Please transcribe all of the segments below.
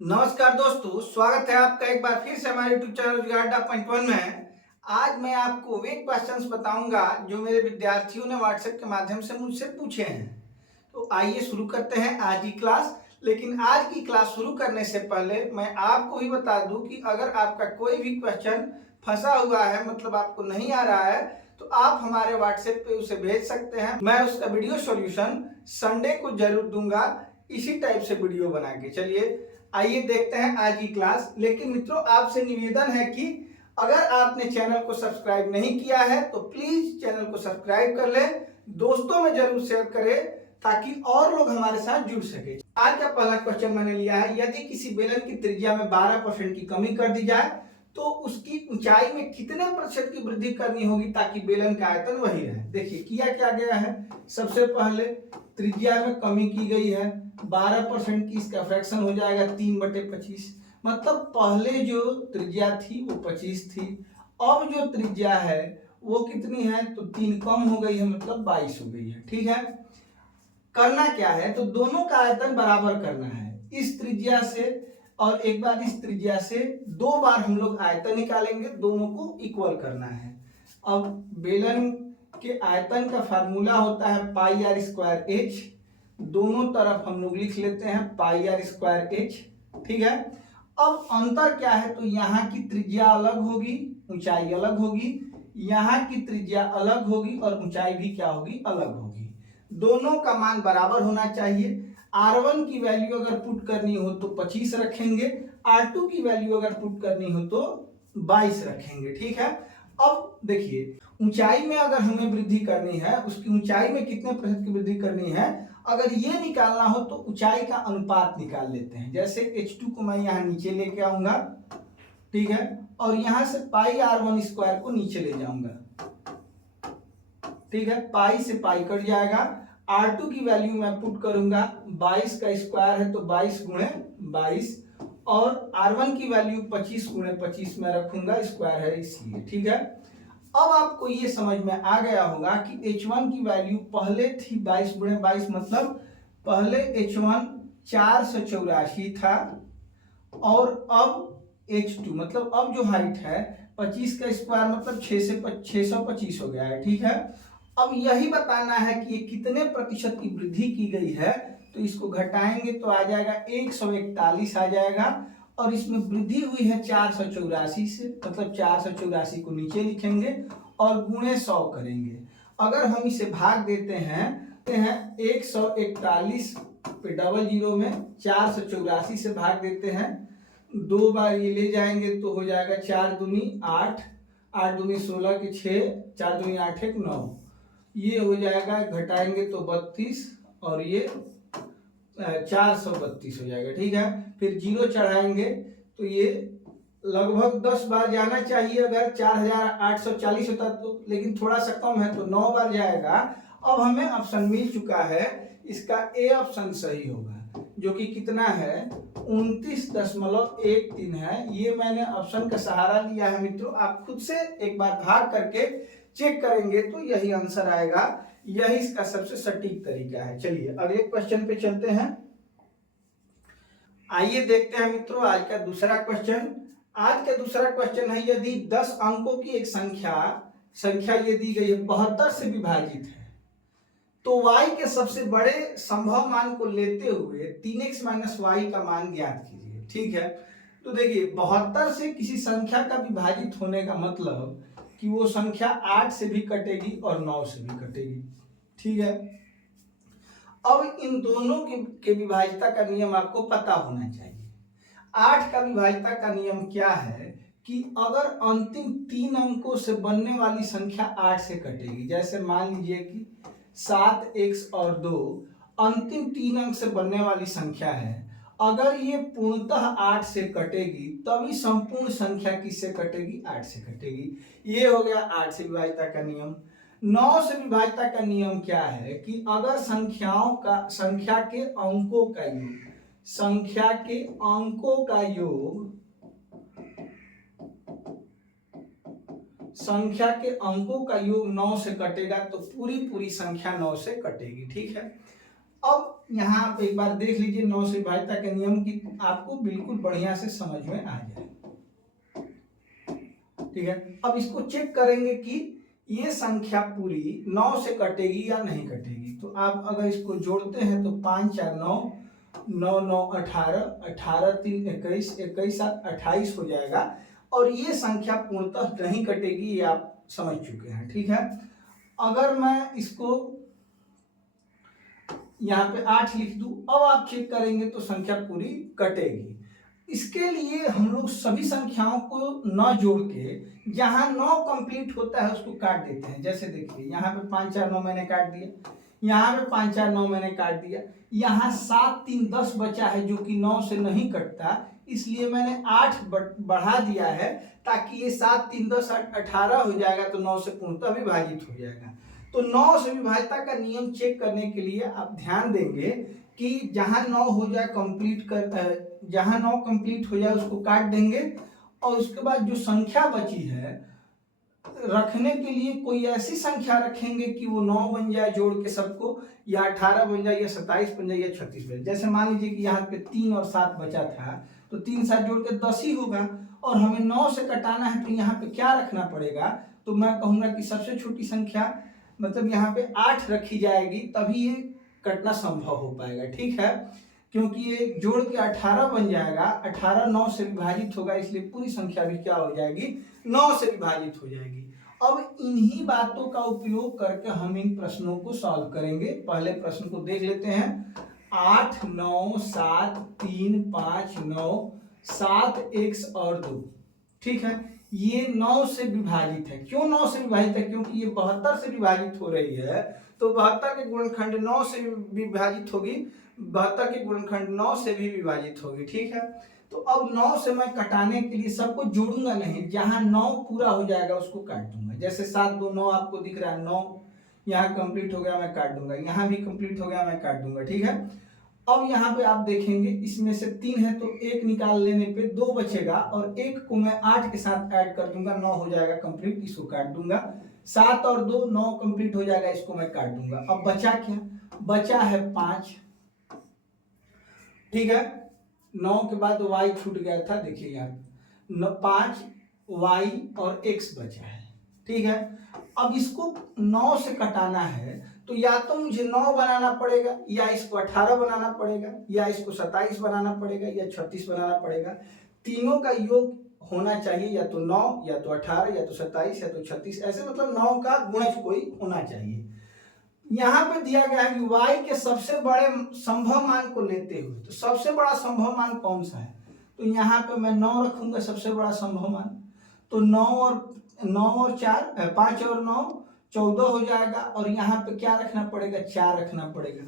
नमस्कार दोस्तों, स्वागत है आपका एक बार फिर से हमारे यूट्यूब चैनल रोजगार डॉट पॉइंट वन में। आज मैं आपको वे क्वेश्चंस बताऊंगा जो मेरे विद्यार्थियों ने व्हाट्सएप के माध्यम से मुझसे पूछे हैं। तो आइए शुरू करते हैं आज की क्लास। लेकिन आज की क्लास शुरू करने से पहले मैं आपको ही बता दूं कि अगर आपका कोई भी क्वेश्चन फंसा हुआ है, मतलब आपको नहीं आ रहा है, तो आप हमारे व्हाट्सएप पे उसे भेज सकते हैं। मैं उसका वीडियो सॉल्यूशन संडे को जरूर दूंगा, इसी टाइप से वीडियो बना के। चलिए आइए देखते हैं आज की क्लास। लेकिन मित्रों, आपसे निवेदन है कि अगर आपने चैनल को सब्सक्राइब नहीं किया है तो प्लीज चैनल को सब्सक्राइब कर ले, दोस्तों में जरूर शेयर करें ताकि और लोग हमारे साथ जुड़ सके। आज का पहला क्वेश्चन मैंने लिया है, यदि किसी बेलन की त्रिज्या में 12% की कमी कर दी जाए तो उसकी ऊंचाई में कितने प्रतिशत की वृद्धि करनी होगी ताकि बेलन का आयतन वही रहे। देखिए किया क्या गया है, सबसे पहले त्रिज्या में कमी की गई है 12% की, इसका फ्रैक्शन हो जाएगा 3/25। मतलब पहले जो त्रिज्या थी वो 25 थी, अब जो त्रिज्या है वो कितनी है, तो 3 कम हो गई है, मतलब 22 हो गई है। ठीक है, करना क्या है, तो दोनों का आयतन बराबर करना है। इस त्रिज्या से और एक बार इस त्रिज्या से 2 बार हम लोग आयतन निकालेंगे, दोनों को इक्वल करना है। अब बेलन के आयतन का फार्मूला होता है पाई आर स्क्वायर एच, दोनों तरफ हम लोग लिख लेते हैं पाई आर स्क्वायर एच। ठीक है, अब अंतर क्या है, तो यहाँ की त्रिज्या अलग होगी, ऊंचाई अलग होगी, यहाँ की त्रिज्या अलग होगी और ऊंचाई भी क्या होगी, अलग होगी। दोनों का मान बराबर होना चाहिए। R1 की वैल्यू अगर पुट करनी हो तो 25 रखेंगे, R2 की वैल्यू अगर पुट करनी हो तो 22 रखेंगे। ठीक है, अब देखिए ऊंचाई में अगर हमें वृद्धि करनी है, उसकी ऊंचाई में कितने प्रतिशत की वृद्धि करनी है, अगर ये निकालना हो तो ऊंचाई का अनुपात निकाल लेते हैं। जैसे H2 को मैं यहाँ नीचे लेके आऊंगा, ठीक है, और यहां से पाई R1 स्क्वायर को नीचे ले जाऊंगा। ठीक है, पाई से पाई कट जाएगा, R2 की वैल्यू मैं पुट करूंगा, 22 का स्क्वायर है तो 22 गुणे 22, और R1 की वैल्यू 25 गुणे 25 में रखूंगा, स्क्वायर है इसलिए। ठीक है, अब आपको ये समझ में आ गया होगा कि H1 की वैल्यू पहले थी 22 गुणे 22, मतलब पहले H1 484 था, और अब H2 मतलब अब जो हाइट है 25 का स्क्वायर मतलब 625 हो गया है। ठीक है, अब यही बताना है कि ये कितने प्रतिशत की वृद्धि की गई है, तो इसको घटाएंगे तो आ जाएगा 141 आ जाएगा, और इसमें वृद्धि हुई है 484 से, मतलब 484 को नीचे लिखेंगे और गुणे 100 करेंगे। अगर हम इसे भाग देते हैं 141 पे डबल जीरो में 484 से भाग देते हैं, 2 बार ये ले जाएंगे तो हो जाएगा 4 दूनी 8, 8 दूनी 16 के 6, 4 दूनी 8 1 9, ये हो जाएगा, घटाएंगे तो 32, और ये 432 हो जाएगा। ठीक है, फिर जीरो चढ़ाएंगे तो ये लगभग 10 बार जाना चाहिए, अगर 4840 होता तो, लेकिन थोड़ा सा कम है तो 9 बार जाएगा। अब हमें ऑप्शन मिल चुका है, इसका ए ऑप्शन सही होगा, जो कि कितना है 29.13 है। ये मैंने ऑप्शन का सहारा लिया है मित्रों, आप खुद से एक बार भाग करके चेक करेंगे तो यही आंसर आएगा, यही इसका सबसे सटीक तरीका है। चलिए अगले क्वेश्चन पे चलते हैं। आइए देखते हैं मित्रों आज का दूसरा क्वेश्चन। आज का दूसरा क्वेश्चन है, यदि 10 अंकों की एक संख्या ये दी गई है 72 से विभाजित है, तो y के सबसे बड़े संभव मान को लेते हुए 3x माइनस वाई का मान ज्ञात कीजिए। ठीक है, तो देखिए 72 से किसी संख्या का विभाजित होने का मतलब कि वो संख्या 8 से भी कटेगी और 9 से भी कटेगी। ठीक है, अब इन दोनों के विभाज्यता का नियम आपको पता होना चाहिए। 8 का विभाज्यता का नियम क्या है कि अगर अंतिम 3 अंकों से बनने वाली संख्या 8 से कटेगी, जैसे मान लीजिए कि 7x और 2 अंतिम 3 अंक से बनने वाली संख्या है, अगर ये पूर्णतः 8 से कटेगी तभी संपूर्ण संख्या किससे कटेगी, 8 से कटेगी। ये हो गया 8 से विभाज्यता का नियम। 9 से विभाज्यता का नियम क्या है कि अगर संख्या के अंकों का योग, संख्या के अंकों का योग, संख्या के अंकों का योग 9 से कटेगा तो पूरी पूरी संख्या 9 से कटेगी। ठीक है, अब यहाँ आप एक बार देख लीजिए 9 से विभाज्यता के नियम की आपको बिल्कुल बढ़िया से समझ में आ जाए। ठीक है, अब इसको चेक करेंगे कि ये संख्या पूरी 9 से कटेगी या नहीं कटेगी। तो आप अगर इसको जोड़ते हैं तो 5 4 9, 9 9 18, 18 3 21, 21 7 28 हो जाएगा और ये संख्या पूर्णतः नहीं कटेगी, ये आप समझ चुके हैं। ठीक है, अगर मैं इसको यहाँ पे 8 लिख दूं, अब आप चेक करेंगे तो संख्या पूरी कटेगी। इसके लिए हम लोग सभी संख्याओं को न जोड़ के जहां 9 कंप्लीट होता है उसको काट देते हैं। जैसे देखिए यहाँ पे 5 4 9 मैंने काट दिया, यहाँ पे 5 4 9 मैंने काट दिया, यहाँ 7 3 10 बचा है जो कि 9 से नहीं कटता, इसलिए मैंने 8 बढ़ा दिया है ताकि ये 7 3 10 18 हो जाएगा, तो 9 से पूर्णतः विभाजित हो जाएगा। तो 9 से विभाज्यता का नियम चेक करने के लिए आप ध्यान देंगे कि जहां 9 हो जाए कंप्लीट कर, जहां 9 कंप्लीट हो जाए उसको काट देंगे और उसके बाद जो संख्या बची है रखने के लिए कोई ऐसी संख्या रखेंगे कि वो 9 बन जाए जोड़ के सबको, या 18 बन जाए, या 27 बन जाए, या 36 बन जाए। जैसे मान लीजिए कि यहाँ पे 3 और 7 बचा था, तो 3 7 जोड़ के 10 ही होगा और हमें 9 से कटाना है, तो यहाँ पे क्या रखना पड़ेगा? तो मैं कहूंगा कि सबसे छोटी संख्या मतलब यहाँ पे 8 रखी जाएगी, तभी ये कटना संभव हो पाएगा। ठीक है, क्योंकि ये जोड़ के 18 बन जाएगा, 18 9 से विभाजित होगा, इसलिए पूरी संख्या भी क्या हो जाएगी? 9 से विभाजित हो जाएगी। अब इन्हीं बातों का उपयोग करके हम इन प्रश्नों को सॉल्व करेंगे। पहले प्रश्न को देख लेते हैं। 8 9 7 3 5 9 7 x और 2। ठीक है, ये 9 से विभाजित है। क्यों 9 से विभाजित है? क्योंकि ये 72 से विभाजित हो रही है, तो 72 के गुणनखंड 9 से विभाजित होगी, 72 के गुणनखंड 9 से भी विभाजित होगी। ठीक है, तो अब 9 से मैं कटाने के लिए सबको जोड़ूंगा नहीं, जहां 9 पूरा हो जाएगा उसको काट दूंगा। जैसे 7 2 9 आपको दिख रहा है, 9 यहाँ कंप्लीट हो गया, मैं काट दूंगा, यहाँ भी कंप्लीट हो गया, मैं काट दूंगा। ठीक है, अब यहाँ पे आप देखेंगे इसमें से 3 है तो 1 निकाल लेने पे 2 बचेगा और 1 को मैं 8 के साथ ऐड कर दूंगा, 9 हो जाएगा कंप्लीट, इसको काट दूंगा। 7 और 2 9 कंप्लीट हो जाएगा, इसको मैं काट दूंगा। अब बचा क्या? बचा है 5। ठीक है, 9 के बाद y छूट गया था, देखिए यहाँ 5 y और x बचा है। ठीक है, अब इसको 9 से कटाना है, तो या तो मुझे 9 बनाना पड़ेगा, या इसको 18 बनाना पड़ेगा, या इसको 27 बनाना पड़ेगा, या 36 बनाना पड़ेगा। तीनों का योग होना चाहिए, या तो 9, या तो 18, या तो 27, या तो 36, ऐसे मतलब 9 का गुणज कोई होना चाहिए। यहाँ पे दिया गया है कि y के सबसे बड़े संभव मान को लेते हुए, तो सबसे बड़ा संभव मान कौन सा है? तो यहाँ पे मैं 9 रखूंगा सबसे बड़ा संभव मान, तो 9 और 4 5 और 9 14 हो जाएगा, और यहाँ पे क्या रखना पड़ेगा? 4 रखना पड़ेगा,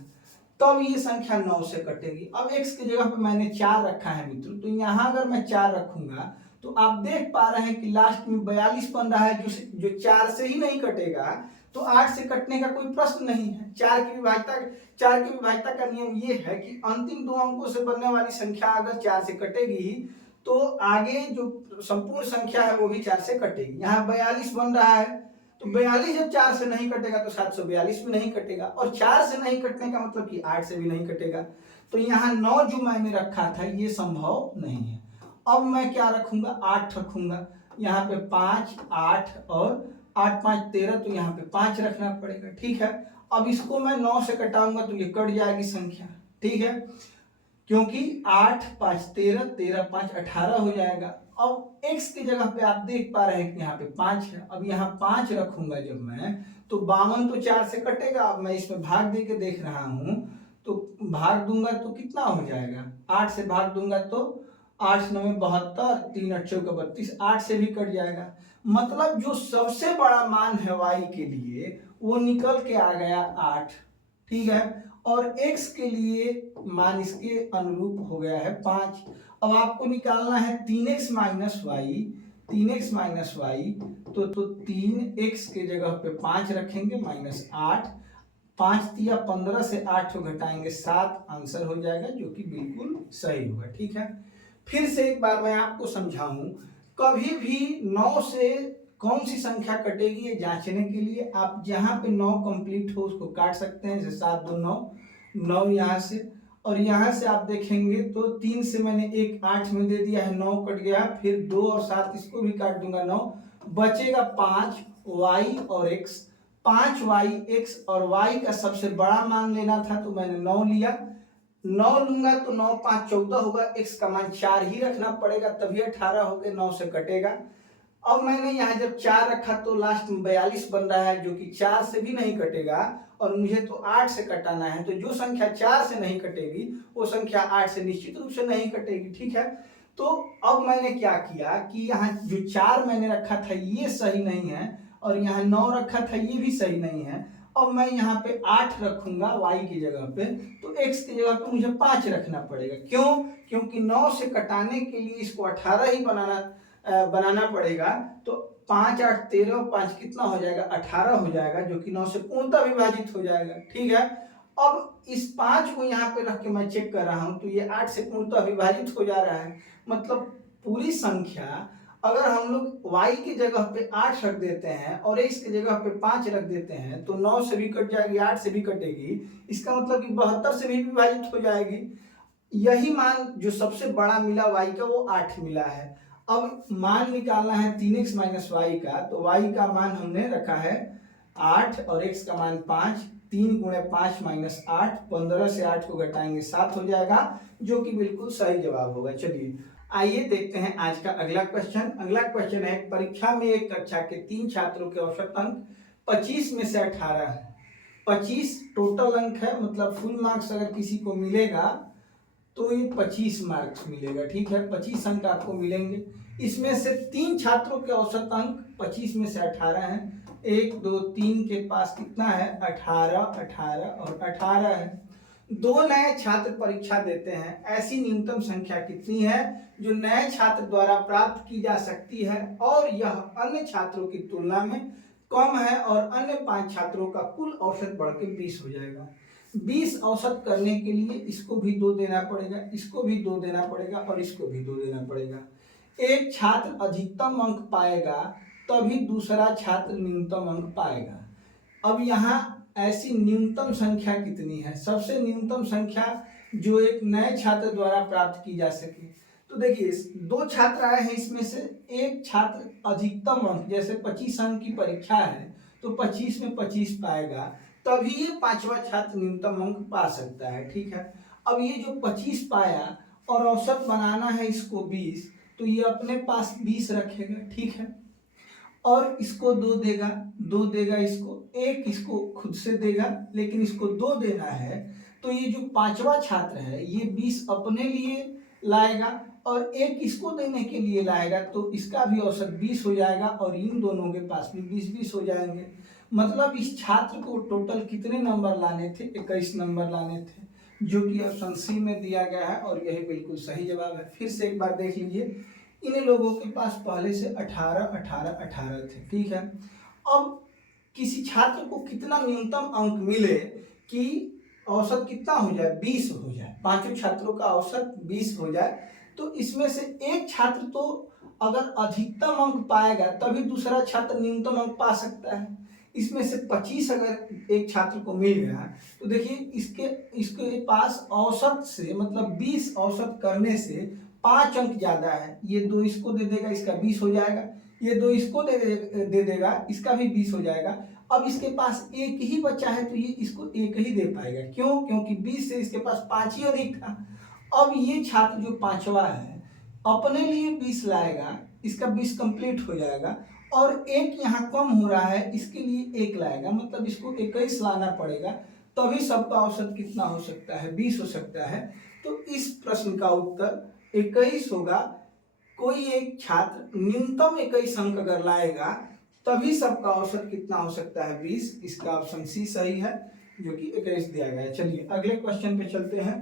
तब ये संख्या 9 से कटेगी। अब x की जगह पे मैंने 4 रखा है मित्रों, तो यहाँ अगर मैं 4 रखूंगा तो आप देख पा रहे हैं कि लास्ट में 42 बन रहा है, जो 4 से ही नहीं कटेगा, तो 8 से कटने का कोई प्रश्न नहीं है। 4 की विभाज्यता का नियम ये है कि अंतिम 2 अंकों से बनने वाली संख्या अगर 4 से कटेगी तो आगे जो संपूर्ण संख्या है वो भी 4 से कटेगी। यहाँ 42 बन रहा है, तो 42 जब 4 से नहीं कटेगा तो 742 भी नहीं कटेगा, और 4 से नहीं कटने का मतलब कि 8 से भी नहीं कटेगा। तो यहाँ 9 जो मैंने रखा था ये संभव नहीं है। अब मैं क्या रखूंगा? 8 रखूंगा। यहाँ पे 5 8 और 8 5 13, तो यहाँ पे 5 रखना पड़ेगा। ठीक है, अब इसको मैं 9 से कटाऊंगा तो ये कट जाएगी संख्या। ठीक है, क्योंकि 8 5 13, 13 5 18 हो जाएगा। अब x की जगह पे आप देख पा रहे हैं कि यहाँ पे 5 है, अब यहाँ 5 रखूंगा जब मैं, तो 52 तो 4 से कटेगा। अब मैं इसमें भाग दे के देख रहा हूं, तो भाग दूंगा तो कितना हो जाएगा? 8 से भाग दूंगा तो 8 9 72, 3 8 चौका 32, 8 से भी कट जाएगा। मतलब जो सबसे बड़ा मान है y के लिए वो निकल के आ गया 8। ठीक है, और x के लिए मान इसके अनुरूप हो गया है 5। अब आपको निकालना है 3x minus Y, 3x minus Y, तो 3x के जगह पे 5 रखेंगे माइनस 8, 5 तिया 15 से 8 को घटाएंगे 7, आंसर हो जाएगा, जो कि बिल्कुल सही होगा। ठीक है, फिर से एक बार मैं आपको समझाऊं, कभी भी 9 से कौन सी संख्या कटेगी ये जांचने के लिए आप जहां पे 9 कंप्लीट हो उसको काट सकते हैं। जैसे 7 2 9, 9 यहाँ से, और यहाँ से आप देखेंगे तो 3 से मैंने 1 8 में दे दिया है, 9 कट गया, फिर 2 और 7 इसको भी काट दूंगा, 9 बचेगा 5 y और x। 5 y x और y का सबसे बड़ा मान लेना था तो मैंने 9 लिया, 9 लूंगा तो 9 5 14 होगा, x का मान 4 ही रखना पड़ेगा तभी 18 हो गए, 9 से कटेगा। अब मैंने यहाँ जब 4 रखा तो लास्ट में 42 बन रहा है जो कि 4 से भी नहीं कटेगा, और मुझे तो 8 से कटाना है, तो जो संख्या 4 से नहीं कटेगी वो संख्या 8 से निश्चित रूप से नहीं कटेगी। ठीक है, तो अब मैंने क्या किया कि यहाँ जो 4 मैंने रखा था ये सही नहीं है, और यहाँ 9 रखा था ये भी सही नहीं है। अब मैं यहाँ पे 8 रखूंगा y की जगह पे, तो x की जगह पे मुझे 5 रखना पड़ेगा। क्यों? क्योंकि 9 से कटाने के लिए इसको 18 ही बनाना पड़ेगा। तो 5 8 13, 5 कितना हो जाएगा, 18 हो जाएगा, जो कि 9 से पूर्णतः विभाजित हो जाएगा। ठीक है, अब इस 5 को यहाँ पे रख के मैं चेक कर रहा हूं तो ये 8 से पूर्णतः विभाजित हो जा रहा है। मतलब पूरी संख्या अगर हम लोग y की जगह पे 8 रख देते हैं और x की जगह पे 5 रख देते हैं तो 9 से भी कट जाएगी, 8 से भी कटेगी, इसका मतलब कि 72 से भी विभाजित हो जाएगी। यही मान जो सबसे बड़ा मिला y का वो 8 मिला है। अब मान निकालना है 3x माइनस वाई का, तो y का मान हमने रखा है 8 और x का मान 5, 3 गुणे 5 माइनस 8, 15 से 8 को घटाएंगे 7 हो जाएगा, जो कि बिल्कुल सही जवाब होगा। चलिए आइए देखते हैं आज का अगला क्वेश्चन। अगला क्वेश्चन है, परीक्षा में एक कक्षा के 3 छात्रों के औसत अंक 25 में से 18 है। 25 टोटल अंक है, मतलब फुल मार्क्स अगर किसी को मिलेगा तो ये 25 मार्क्स मिलेगा। ठीक है, 25 अंक आपको मिलेंगे। इसमें से 3 छात्रों के औसत अंक 25 में से 18 है। 1 2 3 के पास कितना है, 18 18 और 18 है। 2 नए छात्र परीक्षा देते हैं, ऐसी न्यूनतम संख्या कितनी है जो नए छात्र द्वारा प्राप्त की जा सकती है और यह अन्य छात्रों की तुलना में कम है, और अन्य 5 छात्रों का कुल औसत बढ़ के 20 हो जाएगा। 20 औसत करने के लिए इसको भी 2 देना पड़ेगा, इसको भी 2 देना पड़ेगा और इसको भी 2 देना पड़ेगा। एक छात्र अधिकतम अंक पाएगा तभी दूसरा छात्र न्यूनतम अंक पाएगा। अब यहाँ ऐसी न्यूनतम संख्या कितनी है, सबसे न्यूनतम संख्या जो एक नए छात्र द्वारा प्राप्त की जा सके। तो देखिए 2 छात्र आए हैं, इसमें से एक छात्र अधिकतम अंक, जैसे 25 अंक की परीक्षा है तो 25 में 25 पाएगा, तभी ये 5वां छात्र न्यूनतम अंक पा सकता है। ठीक है, अब ये जो 25 पाया और औसत बनाना है इसको 20, तो ये अपने पास 20 रखेगा। ठीक है, और इसको 2 देगा, 2 देगा इसको, एक इसको खुद से देगा, लेकिन इसको 2 देना है, तो ये जो 5वां छात्र है ये 20 अपने लिए लाएगा और एक इसको देने के लिए लाएगा, तो इसका भी औसत 20 हो जाएगा और इन दोनों के पास भी 20-20 हो जाएंगे। मतलब इस छात्र को टोटल कितने नंबर लाने थे, 21 नंबर लाने थे, जो कि ऑप्शन सी में दिया गया है और यही बिल्कुल सही जवाब है। फिर से एक बार देख लीजिए, इन लोगों के पास पहले से 18 18 18 थे। ठीक है, अब किसी छात्र को कितना न्यूनतम अंक मिले कि औसत कितना हो जाए, 20 हो जाए, 5 छात्रों का औसत 20 हो जाए, तो इसमें से एक छात्र तो अगर अधिकतम अंक पाएगा तभी दूसरा छात्र न्यूनतम अंक पा सकता है। इसमें से 25 अगर एक छात्र को मिल गया तो देखिए इसके पास औसत से, मतलब 20 औसत करने से 5 अंक ज्यादा है। ये 2 इसको दे देगा, इसका 20 हो जाएगा, ये 2 इसको दे देगा, इसका भी 20 हो जाएगा। अब इसके पास एक ही बच्चा है तो ये इसको एक ही दे पाएगा। क्यों? क्योंकि 20 से इसके पास 5 ही अधिक था। अब ये छात्र जो 5वां है अपने लिए 20 लाएगा, इसका 20 कंप्लीट हो जाएगा, और एक यहाँ कम हो रहा है, इसके लिए 1 लाएगा, मतलब इसको 21 लाना पड़ेगा, तभी सबका औसत कितना हो सकता है, 20 हो सकता है। तो इस प्रश्न का उत्तर 21 होगा। कोई एक छात्र न्यूनतम 21 अंक अगर लाएगा तभी सबका औसत कितना हो सकता है, 20। इसका ऑप्शन सी सही है, जो कि 21 दिया गया है। चलिए अगले क्वेश्चन पे चलते हैं।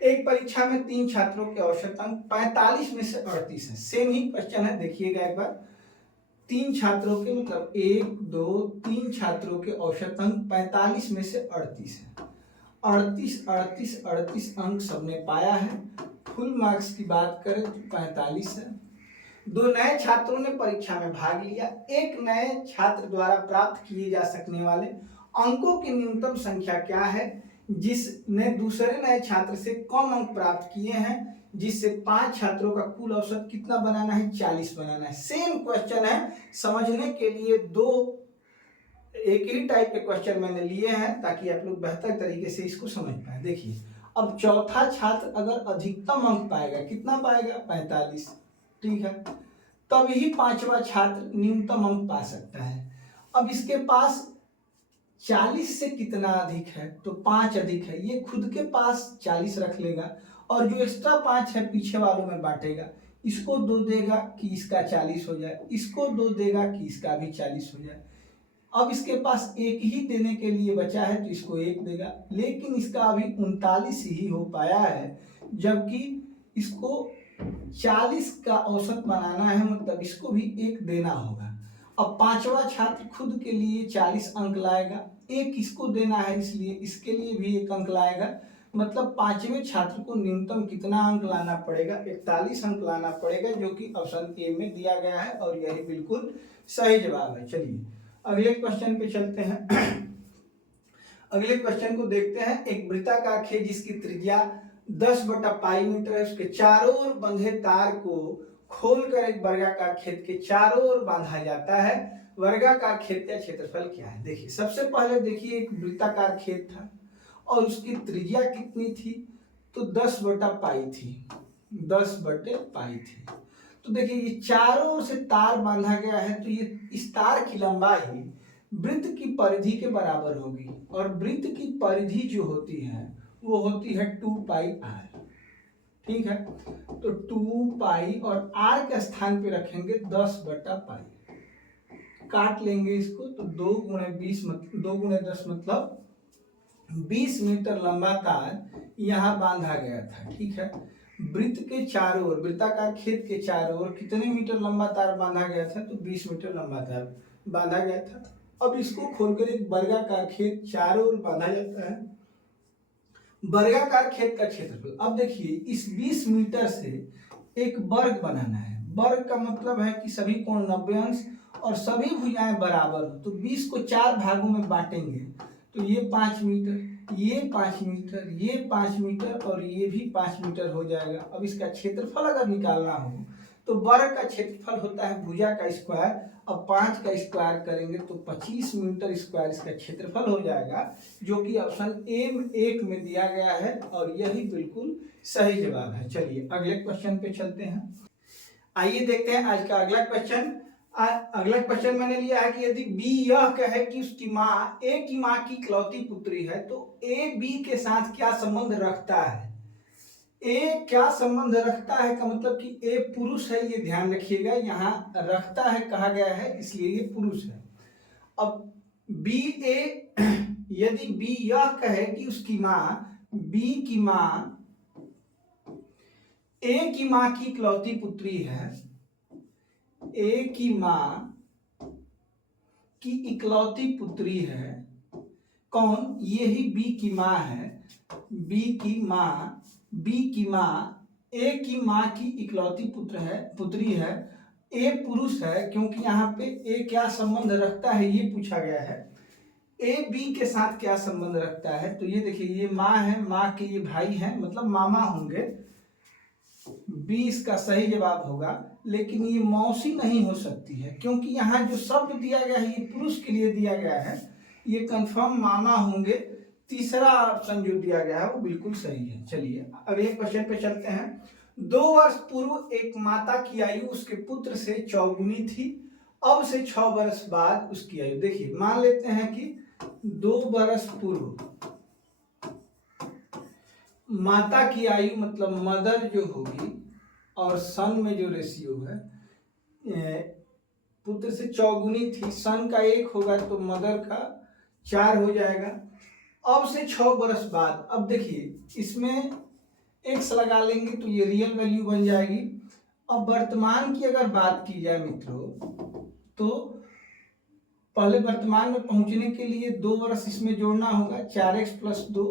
एक परीक्षा में 3 छात्रों के औसत अंक 45 में से 38 है। सेम ही क्वेश्चन है, देखिएगा एक बार। 3 छात्रों के, मतलब 1 2 3 छात्रों के औसत अंक 45 में से 38 है। 38 अंक सबने पाया है। फुल मार्क्स की बात करें तो 45 है। 2 नए छात्रों ने परीक्षा में भाग लिया। एक नए छात्र द्वारा प्राप्त किए जा सकने वाले अंकों की न्यूनतम संख्या क्या है, जिसने दूसरे नए छात्र से कम अंक प्राप्त किए हैं, जिससे 5 छात्रों का कुल औसत कितना बनाना है, 40 बनाना है। सेम क्वेश्चन है, समझने के लिए दो एक ही टाइप के क्वेश्चन मैंने लिए हैं ताकि आप लोग बेहतर तरीके से इसको समझ पाए। देखिए, अब चौथा छात्र अगर अधिकतम अंक पाएगा, कितना पाएगा, 45, ठीक है, तभी पांचवा छात्र न्यूनतम अंक पा सकता है। अब इसके पास 40 से कितना अधिक है, तो 5 अधिक है, ये खुद के पास 40 रख लेगा और जो एक्स्ट्रा 5 है पीछे वालों में बांटेगा। इसको 2 देगा कि इसका 40 हो जाए, इसको 2 देगा कि इसका भी 40 हो जाए। अब इसके पास एक ही देने के लिए बचा है तो इसको 1 देगा, लेकिन इसका अभी 39 ही हो पाया है, जबकि इसको 40 का औसत बनाना है, मतलब इसको भी 1 देना होगा। अब पांचवा छात्र खुद के लिए 40 अंक लाएगा, 1 इसको देना है, इसलिए इसके लिए भी 1 अंक लाएगा। मतलब पांचवें छात्र को न्यूनतम कितना अंक लाना पड़ेगा, 41 अंक लाना पड़ेगा, जो कि ऑप्शन ए में दिया गया है और यही बिल्कुल सही जवाब है। चलिए अगले क्वेश्चन पे चलते हैं। अगले क्वेश्चन को देखते हैं। एक वृत्ताकार खेल जिसकी त्रिज्या 10/π मीटर है, उसके चारों ओर बंधे तार को खोलकर एक वर्गाकार खेत के चारों ओर बांधा जाता है। वर्गाकार खेत का क्षेत्रफल क्या है? देखिए, सबसे पहले देखिए एक वृत्ताकार खेत था और उसकी त्रिज्या कितनी थी, तो 10/π थी, 10/π थी। तो देखिए ये चारों ओर से तार बांधा गया है, तो ये इस तार की लंबाई वृत्त की परिधि के बराबर होगी और वृत्त की परिधि जो होती है वो होती है 2πr, ठीक है। तो 2π और r के स्थान पे रखेंगे 10/π, काट लेंगे इसको, तो 2 × 20 2 × 10 मतलब 20 मीटर लंबा तार यहाँ बांधा गया था, ठीक है। वृत्त के चारों ओर, वृत्ताकार खेत के चारों ओर कितने मीटर लंबा तार बांधा गया था, तो 20 मीटर लंबा तार बांधा गया था। अब इसको खोलकर एक वर्गाकार खेत चारों ओर बांधा जाता है। वर्गाकार खेत का क्षेत्रफल, अब देखिए इस 20 मीटर से एक वर्ग बनाना है। वर्ग का मतलब है कि सभी कोण 90 अंश और सभी भुजाएं बराबर हो। तो 20 को 4 भागों में बांटेंगे, तो ये 5 मीटर, ये 5 मीटर, ये 5 मीटर और ये भी 5 मीटर हो जाएगा। अब इसका क्षेत्रफल अगर निकालना हो तो वर्ग का क्षेत्रफल होता है भुजा का स्क्वायर। अब 5 का स्क्वायर करेंगे तो 25 मीटर स्क्वायर इसका क्षेत्रफल हो जाएगा, जो कि ऑप्शन ए 1 में दिया गया है और यही बिल्कुल सही जवाब है। चलिए अगले क्वेश्चन पे चलते हैं। आइए देखते हैं आज का अगला क्वेश्चन। अगला क्वेश्चन मैंने लिया है कि यदि बी यह कहे कि उसकी माँ ए की माँ की इकलौती पुत्री है, तो ए बी के साथ क्या संबंध रखता है? ए क्या संबंध रखता है का मतलब कि ए पुरुष है, ये ध्यान रखिएगा, यहाँ रखता है कहा गया है इसलिए ये पुरुष है। अब बी ए, यदि बी यह कहे कि उसकी माँ बी की माँ ए की माँ की इकलौती पुत्री है, ए की माँ की इकलौती पुत्री है, कौन? यही बी की माँ है। बी की माँ, बी की माँ ए की माँ की इकलौती पुत्री है। ए पुरुष है क्योंकि यहाँ पे ए क्या संबंध रखता है ये पूछा गया है। ए बी के साथ क्या संबंध रखता है, तो ये देखिए ये माँ है, माँ के ये भाई हैं, मतलब मामा होंगे। बी इसका सही जवाब होगा, लेकिन ये मौसी नहीं हो सकती है क्योंकि यहाँ जो शब्द दिया गया है ये पुरुष के लिए दिया गया है, ये कंफर्म मामा होंगे। तीसरा ऑप्शन जो दिया गया है वो बिल्कुल सही है। चलिए अगले क्वेश्चन पे चलते हैं। 2 वर्ष पूर्व एक माता की आयु उसके पुत्र से चौगुनी थी, अब से 6 वर्ष बाद उसकी आयु, देखिए मान लेते हैं कि 2 वर्ष पूर्व माता की आयु मतलब मदर जो होगी और सन में जो रेशियो है पुत्र से चौगुनी थी, सन का 1 होगा तो मदर का 4 हो जाएगा। अब से 6 वर्ष बाद, अब देखिए इसमें x लगा लेंगे तो ये रियल वैल्यू बन जाएगी। अब वर्तमान की अगर बात की जाए मित्रों, तो पहले वर्तमान में पहुंचने के लिए 2 वर्ष इसमें जोड़ना होगा, 4x + 2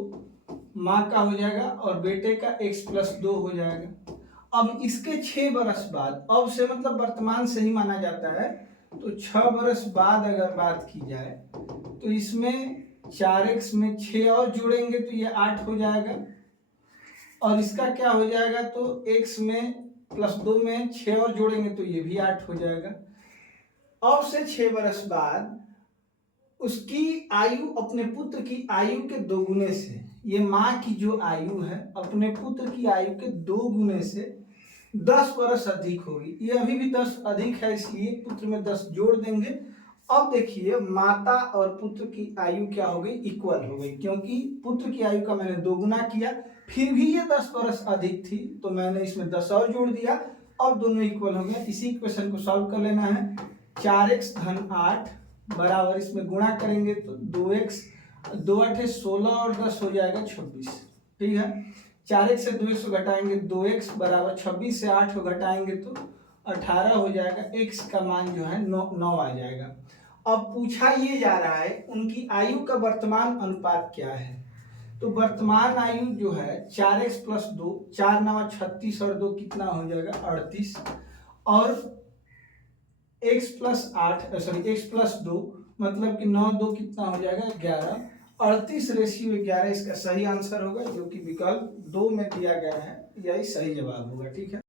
माँ का हो जाएगा और बेटे का x + 2 हो जाएगा। अब इसके 6 वर्ष बाद, अब से मतलब वर्तमान से ही माना जाता है, तो 6 वर्ष बाद अगर बात की जाए तो इसमें 4x में 6 और जोड़ेंगे तो ये 8 हो जाएगा, और इसका क्या हो जाएगा, तो x में +2 में 6 और जोड़ेंगे तो ये भी 8 हो जाएगा। अब से 6 बरस बाद उसकी आयु अपने पुत्र की आयु के 2 गुने से, ये माँ की जो आयु है अपने पुत्र की आयु के 2 गुने से 10 वर्ष अधिक होगी। ये अभी भी 10 अधिक है, इसलिए पुत्र में 10 जोड़ देंगे। अब देखिए माता और पुत्र की आयु क्या हो गई, इक्वल हो गई, क्योंकि पुत्र की आयु का मैंने 2 गुना किया, फिर भी ये 10 वर्ष अधिक थी तो मैंने इसमें 10 और जोड़ दिया, अब दोनों इक्वल हो गए। इसी इक्वेशन को सॉल्व कर लेना है। 4x धन 8 बराबर, इसमें गुणा करेंगे तो 2x, 2 8 16 और 10 हो जाएगा 26। ठीक है, 4x से 2x को घटाएंगे 2x बराबर 26 से 8 को घटाएंगे तो 18 हो जाएगा। x का मान जो है 9 आ जाएगा। अब पूछा ये जा रहा है उनकी आयु का वर्तमान अनुपात क्या है, तो वर्तमान आयु जो है 4x + 2, 4 9 36 और 2 कितना हो जाएगा 38, और x + 8 सॉरी x + 2 मतलब कि 9 2 कितना हो जाएगा 11, 38:11 इसका सही आंसर होगा, जो कि विकल्प 2 में दिया गया है, यही सही जवाब होगा। ठीक है,